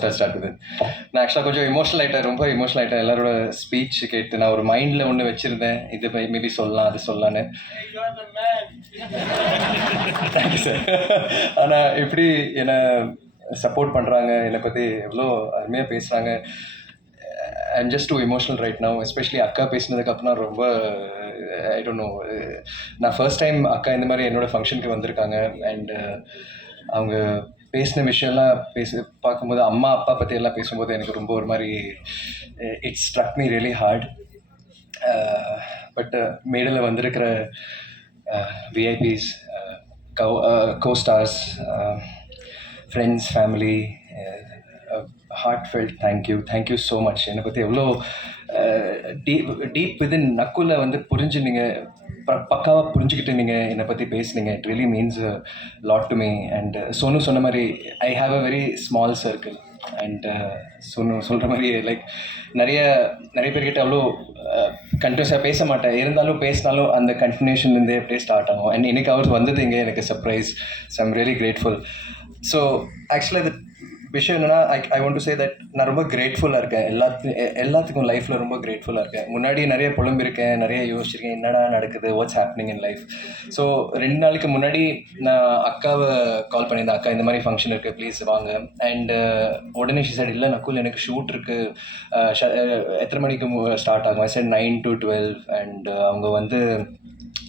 First start ஆகுது நான் ஆக்சுவலாக கொஞ்சம் இமோஷனல் ஆகிட்டேன் ரொம்ப இமோஷனல் ஆகிட்டேன் எல்லாரோட ஸ்பீச் கேட்டு நான் ஒரு மைண்டில் ஒன்று வச்சுருந்தேன். இது மேபி சொல்லலாம் அது சொல்லலான்னு தேங்க்யூ சார் ஆனால் எப்படி என்னை சப்போர்ட் பண்ணுறாங்க என்னை பற்றி எவ்வளோ அருமையாக பேசுகிறாங்க I'm just too emotional right now especially அக்கா பேசினதுக்கப்புறம் ரொம்ப ஐ டோன்ட் நோ நான் ஃபர்ஸ்ட் டைம் அக்கா இந்த மாதிரி என்னோட ஃபங்க்ஷனுக்கு வந்திருக்காங்க. அண்ட் அவங்க பேசின விஷயம்லாம் பேசி பார்க்கும்போது அம்மா அப்பா பற்றி எல்லாம் பேசும்போது எனக்கு ரொம்ப ஒரு மாதிரி it's struck me really hard but மேடையில் வந்திருக்கிற VIPs co co stars friends family heartfelt thank you thank you so much என்னை பற்றி எவ்வளோ டீப் டீப் விதின் நக்குள்ள வந்து புரிஞ்சு நீங்கள் பக்காவாக புரிஞ்சுக்கிட்டு நீங்கள் என்னை பற்றி பேசுனீங்க. It really means lot to me and Sonu சொன்ன மாதிரி I have a very small circle and சொன்ன சொல்கிற மாதிரி லைக் நிறைய நிறைய பேர்கிட்ட அவ்வளோ கண்டினியூஸாக பேச மாட்டேன். இருந்தாலும் பேசினாலும் அந்த கண்டினியூஷன்லேருந்தே அப்படியே ஸ்டார்ட் ஆகும். அண்ட் இன்னைக்கு அவர் வந்தது இங்கே எனக்கு surprise so I'm really grateful so ஆக்சுவலாக இது விஷயம் என்னன்னா I I want to say that நான் ரொம்ப கிரேட்ஃபுல்லாக இருக்கேன். எல்லாத்து எல்லாத்துக்கும் லைஃப்பில் ரொம்ப கிரேட்ஃபுல்லாக இருக்கேன். முன்னாடி நிறைய புலம்பிருக்கேன் நிறைய யோசிச்சிருக்கேன் என்னடா நடக்குது what's happening in life so ரெண்டு நாளைக்கு முன்னாடி நான் அக்காவை கால் பண்ணியிருந்தேன். அக்கா இந்த மாதிரி ஃபங்க்ஷன் இருக்குது ப்ளீஸ் வாங்க. அண்டு uh, உடனே ஷி சைடு இல்லை நக்குல் எனக்கு ஷூட் இருக்குது எத்தனை மணிக்கு ஸ்டார்ட் ஆகும்? Sir nine to twelve and அவங்க வந்து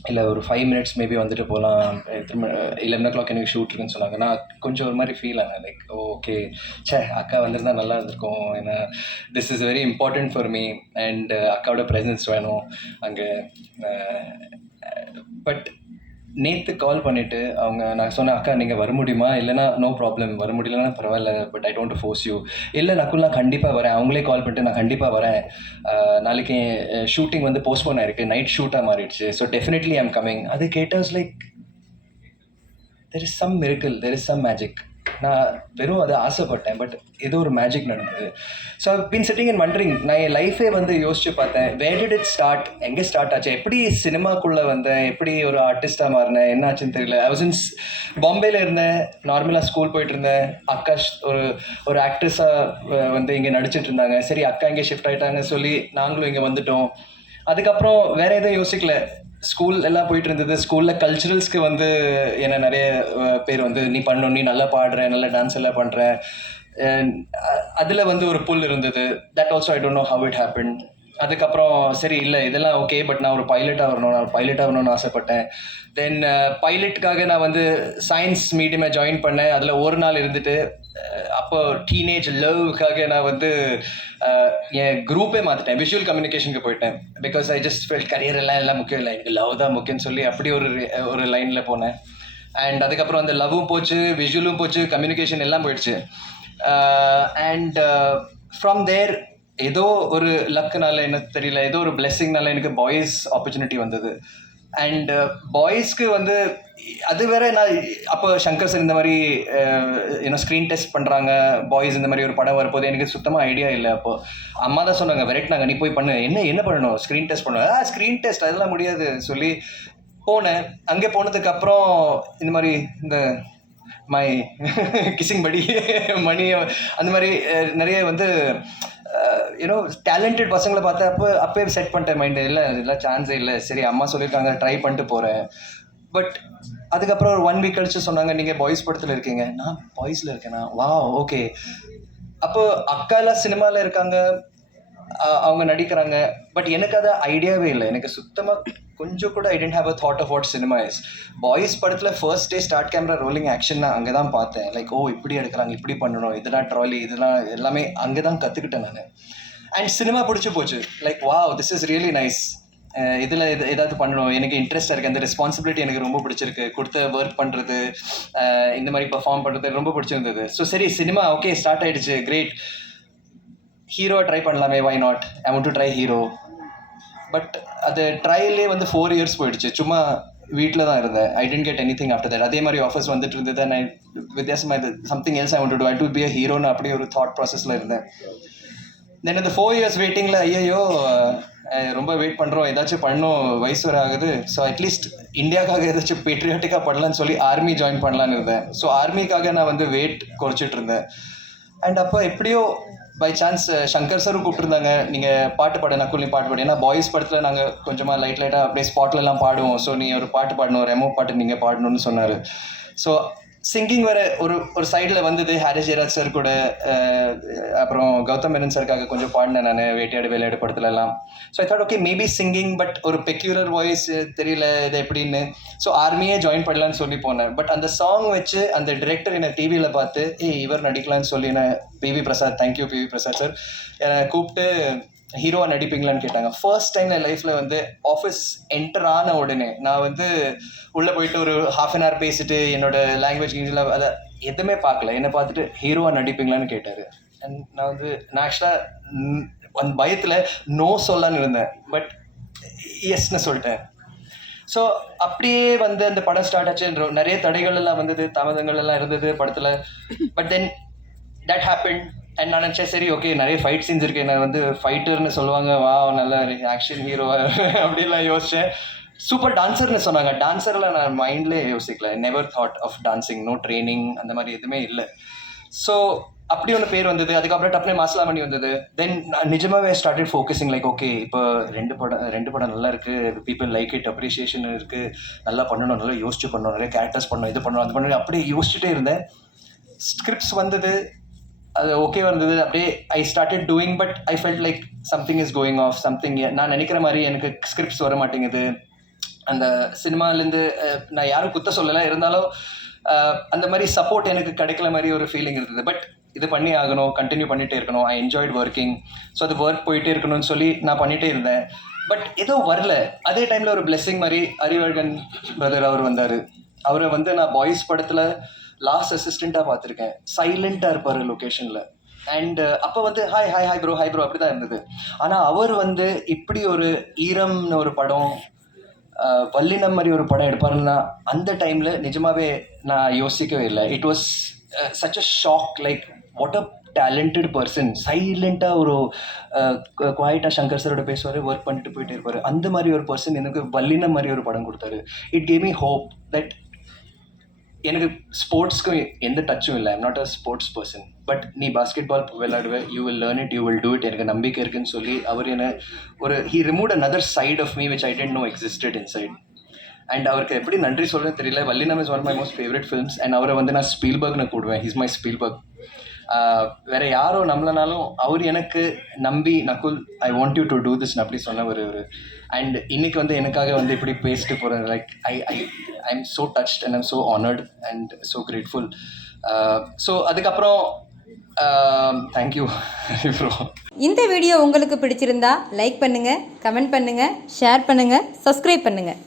இல்லை ஒரு ஃபைவ் மினிட்ஸ் மேபி வந்துட்டு போகலாம். திரும்ப லெவன் ஓ கிளாக் எனக்கு ஷூட் இருக்குன்னு சொன்னாங்க. நான் கொஞ்சம் ஒரு மாதிரி ஃபீல் ஆனேன். லைக் ஓகே ச்சே அக்கா வந்திருந்தா நல்லா இருந்திருக்கும். ஏன்னா this is very important for me and அக்காவோட ப்ரெசன்ஸ் வேணும். அங்கே பட் நேற்று கால் பண்ணிவிட்டு அவங்க நான் சொன்னேன் அக்கா நீங்கள் வர முடியுமா? இல்லைனா நோ ப்ராப்ளம் வர முடியலன்னா பரவாயில்ல but I don't force you இல்லை நக்குல் கண்டிப்பாக வரேன். அவங்களே கால் பண்ணிட்டு நான் கண்டிப்பாக வரேன். நாளைக்கு ஷூட்டிங் வந்து போஸ்ட்போன் ஆயிருக்கு. நைட் ஷூட்டாக மாறிடுச்சு. ஸோ டெஃபினெட்லி ஐம் கமிங் அது caters like there is some miracle there is some magic நான் வெறும் அதை ஆசைப்பட்டேன் பட் ஏதோ ஒரு மேஜிக் நடந்தது. So been sitting and wondering நான் என் லைஃபே வந்து யோசிச்சு பார்த்தேன் வேர் டிட் இட் ஸ்டார்ட் எங்கே ஸ்டார்ட் ஆச்சு? எப்படி சினிமாக்குள்ளே வந்தேன்? எப்படி ஒரு ஆர்டிஸ்டாக மாறினேன்? என்ன ஆச்சுன்னு தெரியல. ஐ வாஸ் இன் பாம்பேல இருந்தேன் நார்மலாக ஸ்கூல் போயிட்டு இருந்தேன். அக்கா ஷ்- ஒரு ஒரு ஆக்ட்ரஸாக வந்து இங்கே நடிச்சிட்டு இருந்தாங்க. சரி அக்கா இங்கே ஷிஃப்ட் ஆகிட்டாங்கன்னு சொல்லி நாங்களும் இங்கே வந்துட்டோம். அதுக்கப்புறம் வேற எதுவும் யோசிக்கல. ஸ்கூல் எல்லாம் போயிட்டு இருந்தது. ஸ்கூலில் கல்ச்சுரல்ஸ்க்கு வந்து என்ன நிறைய பேர் வந்து நீ பண்ணணும் நீ நல்லா பாடுற நல்லா டான்ஸ் எல்லாம் பண்ணுற அதில் வந்து ஒரு புல் இருந்தது. That also I don't know how it happen அதுக்கப்புறம் சரி இல்லை இதெல்லாம் ஓகே பட் நான் ஒரு பைலட்டாக வரணும் நான் பைலட்டாக வரணும்னு ஆசைப்பட்டேன். தென் பைலட்டுக்காக நான் வந்து சயின்ஸ் மீடியமாக ஜாயின் பண்ணேன். அதில் ஒரு நாள் இருந்துட்டு அஹ், அப்போ டீனேஜ் லவ்க்காக நான் வந்து என் குரூப்பே மாற்றிட்டேன் விஷுவல் கம்யூனிகேஷனுக்கு போயிட்டேன். Because I just fell career எல்லாம் எல்லாம் முக்கியம் இல்லை. எனக்கு லவ் தான் முக்கியம்னு சொல்லி அப்படி ஒரு ஒரு லைனில் போனேன். அண்ட் அதுக்கப்புறம் அந்த லவ்வும் போச்சு விஷுவலும் போச்சு கம்யூனிகேஷன் எல்லாம் போயிடுச்சு. அண்ட் ஃப்ரம் தேர் ஏதோ ஒரு லக்குனால எனக்கு தெரியல ஏதோ ஒரு பிளெஸ்ஸிங்னால எனக்கு பாய்ஸ் ஆப்பர்ச்சுனிட்டி வந்தது. அண்ட் பாய்ஸ்க்கு uh, வந்து அது வேற நான் அப்போ சங்கர் சார் இந்த மாதிரி ஏன்னா ஸ்க்ரீன் டெஸ்ட் பண்ணுறாங்க பாய்ஸ் இந்த மாதிரி ஒரு படம் வரப்போது எனக்கு சுத்தமாக ஐடியா இல்லை அப்போ. அம்மா தான் சொன்னாங்க விரட்டினாங்க நீ போய் பண்ணு. என்ன என்ன பண்ணணும்? ஸ்க்ரீன் டெஸ்ட் பண்ணணும். ஸ்க்ரீன் டெஸ்ட் அதெல்லாம் முடியாது. சொல்லி போனேன். அங்கே போனதுக்கப்புறம் இந்த மாதிரி இந்த மை கிசிங் படி மணி அந்த மாதிரி uh, நிறைய வந்து யூனோ டேலண்டட் பசங்களை பார்த்தா அப்போ அப்போயே செட் பண்ணிட்டேன் மைண்டு இல்லை இதெல்லாம் சான்ஸே இல்லை. சரி அம்மா சொல்லியிருக்காங்க ட்ரை பண்ணிட்டு போகிறேன் பட் அதுக்கப்புறம் ஒரு ஒன் வீக் கழிச்சு சொன்னாங்க நீங்கள் பாய்ஸ் படத்தில் இருக்கீங்க. நான் பாய்ஸில் இருக்கேனா? வா ஓகே அப்போ அக்காலாம் சினிமாவில் இருக்காங்க அவங்க நடிக்கிறாங்க. பட் எனக்கு அது ஐடியாவே இல்லை. எனக்கு சுத்தமாக கொஞ்சம் கூட I didn't have a thought of what cinema is Boys படத்தில் first day start camera rolling action நான் அங்கே தான் பார்த்தேன். லைக் ஓ இப்படி எடுக்கிறாங்க இப்படி பண்ணணும். இதெல்லாம் ட்ராலி இதெல்லாம் எல்லாமே அங்கே தான் கற்றுக்கிட்டேன் நான். அண்ட் சினிமா பிடிச்சி போச்சு. Like wow this is really nice இதில் இது ஏதாவது பண்ணணும். எனக்கு இன்ட்ரெஸ்டாக இருக்குது அந்த ரெஸ்பான்சிபிலிட்டி எனக்கு ரொம்ப பிடிச்சிருக்கு. கொடுத்த ஒர்க் பண்ணுறது இந்த மாதிரி பெர்ஃபார்ம் பண்ணுறது ரொம்ப பிடிச்சிருந்தது. ஸோ சரி சினிமா ஓகே ஸ்டார்ட் ஆகிடுச்சு கிரேட் ஹீரோ ட்ரை பண்ணலாமே why not I want to try hero but அது ட்ரையல்லே வந்து ஃபோர் இயர்ஸ் போயிடுச்சு. சும்மா வீட்டில் தான் இருந்தேன். I didn't get anything after that அதே மாதிரி ஆஃபர்ஸ் வந்துட்டு இருந்தது. நான் வித்தியாசமாக இது something else I want to I to be a ஹீரோன்னு அப்படி ஒரு தாட் ப்ராசஸில் இருந்தேன். தென் அந்த ஃபோர் இயர்ஸ் வெயிட்டிங்கில் ஐயோ ரொம்ப வெயிட் பண்ணுறோம் ஏதாச்சும் பண்ணும். வயசு வர ஆகுது. ஸோ அட்லீஸ்ட் இந்தியாவுக்காக ஏதாச்சும் பேட்ரியாட்டிக்காக பண்ணலான்னு சொல்லி ஆர்மி ஜாயின் பண்ணலான்னு இருந்தேன். ஸோ ஆர்மிக்காக நான் வந்து வெயிட் குறைச்சிட்டு இருந்தேன். அண்ட் அப்போ எப்படியோ பை சான்ஸ் சங்கர் uh, சாரும் கூப்பிட்டுருந்தாங்க. நீங்கள் பாட்டு பாடு நக்குல் பாட்டு பாடு. ஏன்னா பாய்ஸ் படத்தில் நாங்கள் கொஞ்சமாக லைட் லைட்டாக அப்படியே ஸ்பாட்லலாம் பாடுவோம். ஸோ நீங்கள் ஒரு பாட்டு பாடணும் ரெமோ பாட்டு நீங்கள் பாடணும்னு சொன்னார். ஸோ சிங்கிங் வர ஒரு ஒரு சைடில் வந்தது. ஹாரிஸ் ஜெயராஜ் சார் கூட அப்புறம் கௌதம் மேனன் சாருக்காக கொஞ்சம் பாடினேன் நான் வேட்டையாடு வேலையாடு படத்துல எல்லாம். So I thought okay maybe singing but ஒரு பெக்யூலர் வாய்ஸ் தெரியல இது எப்படின்னு. ஸோ ஆர்மியே ஜாயின் பண்ணலான்னு சொல்லி போனேன். பட் அந்த சாங் வச்சு அந்த டிரெக்டர் என்னை டிவியில் பார்த்து ஏய் இவர் நடிக்கலாம்னு சொல்லி என்ன PV Prasad thank you PV Prasad sir என்னை கூப்பிட்டு ஹீரோவாக நடிப்பீங்களான்னு கேட்டாங்க. ஃபர்ஸ்ட் டைம் என் லைஃப்பில் வந்து ஆஃபீஸ் என்டர் ஆன உடனே நான் வந்து உள்ளே போயிட்டு ஒரு ஹாஃப் அன் ஹவர் பேசிட்டு என்னோட லாங்குவேஜ் இங்கிலீஷில் அதை எதுவுமே பார்க்கல. என்னை பார்த்துட்டு ஹீரோவாக நடிப்பீங்களான்னு கேட்டார். அண்ட் நான் வந்து நான் ஆக்சுவலாக அந்த பயத்தில் நோ சொல்லலான்னு இருந்தேன். பட் எஸ்ன்னு சொல்லிட்டேன். ஸோ அப்படியே வந்து அந்த படம் ஸ்டார்ட் ஆச்சு. நிறைய தடைகள் எல்லாம் வந்தது தாமதங்கள் எல்லாம் இருந்தது படத்தில். But then that happen and நான் நினச்சேன் சரி ஓகே நிறைய ஃபைட் சீன்ஸ் இருக்கு. நான் வந்து ஃபைட்டர்னு சொல்லுவாங்க. வா நல்ல ஆக்ஷன் ஹீரோவா அப்படிலாம் யோசிச்சேன். சூப்பர் டான்சர்னு சொன்னாங்க. டான்சர்லாம் நான் மைண்ட்லேயே யோசிக்கல. Never thought of dancing no training அந்த மாதிரி எதுவுமே இல்லை. ஸோ அப்படி ஒன்று பேர் வந்தது. அதுக்கப்புறம் டப்னே மாசலா பண்ணி வந்தது. தென் நான் நிஜமாவே ஸ்டார்டட் ஃபோக்கஸிங் லைக் ஓகே இப்போ ரெண்டு படம் ரெண்டு படம் நல்லா இருக்கு. பீப்புள் லைக் இட் அப்ரிஷியேஷன் இருக்கு. நல்லா பண்ணணும் நல்லா யோசிச்சு பண்ணணும். நிறைய கேரக்டர்ஸ் பண்ணணும் இது பண்ணணும் அது பண்ணணும் அப்படியே யோசிச்சுட்டே இருந்தேன். ஸ்கிரிப்ட்ஸ் வந்தது. அது ஓகே வந்தது. அப்படியே I started doing but I felt like something is going off something நான் நினைக்கிற மாதிரி எனக்கு ஸ்கிரிப்ட்ஸ் வர மாட்டேங்குது. அந்த சினிமாலேருந்து நான் யாரும் குத்த சொல்லலை. இருந்தாலும் அந்த மாதிரி சப்போர்ட் எனக்கு கிடைக்கல மாதிரி ஒரு ஃபீலிங் இருந்தது. பட் இது பண்ணி ஆகணும் கண்டினியூ பண்ணிகிட்டே இருக்கணும். ஐ என்ஜாய்ட் ஒர்க்கிங் ஸோ அது ஒர்க் போயிட்டே இருக்கணும்னு சொல்லி நான் பண்ணிகிட்டே இருந்தேன். பட் ஏதோ வரல. அதே டைமில் ஒரு பிளெஸ்ஸிங் மாதிரி அறிவழகன் பிரதர் அவர் வந்தார். அவரை வந்து நான் பாய்ஸ் படத்தில் லாஸ்ட் அசிஸ்டண்ட்டாக பார்த்துருக்கேன். சைலண்ட்டாக இருப்பார் லொக்கேஷனில் அண்ட் uh, அப்போ வந்து hi hi hi bro hi bro அப்படி தான் இருந்தது. ஆனால் அவர் வந்து இப்படி ஒரு ஈரம்னு ஒரு படம் வல்லினம் மாதிரி ஒரு படம் எடுப்பாருன்னா அந்த டைமில் நிஜமாகவே நான் யோசிக்கவே இல்லை. It was such a shock like what a talented person சைலண்ட்டாக ஒரு குவாய்ட்டாக சங்கர் சரோட பேசுவார் ஒர்க் பண்ணிட்டு போயிட்டே இருப்பார். அந்த மாதிரி ஒரு பர்சன் எனக்கு வல்லினம் மாதிரி ஒரு படம் கொடுத்தாரு. It gave me hope that எனக்கு ஸ்போர்ட்ஸ்க்கும் எந்த டச்சும் இல்லை. I'm not a sports person but நீ பாஸ்கெட் பால் விளையாடுவேன் you will learn it you will do it எனக்கு நம்பிக்கை இருக்குன்னு சொல்லி அவர் என்ன ஒரு he remove another side of me which I didn't know existed inside and அவருக்கு எப்படி நன்றி சொல்கிறேன் தெரியல. Vallinam is one my most favourite films and அவரை வந்து நான் ஸ்பீல்பர்க்னு கூடுவேன். ஹிஸ் மை ஸ்பீல்பர்க் வேற யாரோ நம்மளனாலும் அவர் எனக்கு நம்பி Nakul I want you to do this அப்படி சொன்ன ஒரு ஒரு அண்ட் இன்னைக்கு வந்து எனக்காக வந்து இப்படி பேசிட்டு போகிறேன் like I I I am so touched and I'm so honoured and so grateful so அதுக்கப்புறம் தேங்க்யூ ப்ரோ இந்த வீடியோ உங்களுக்கு பிடிச்சிருந்தா லைக் பண்ணுங்கள் கமெண்ட் பண்ணுங்கள் ஷேர் பண்ணுங்கள் சப்ஸ்கிரைப் பண்ணுங்கள்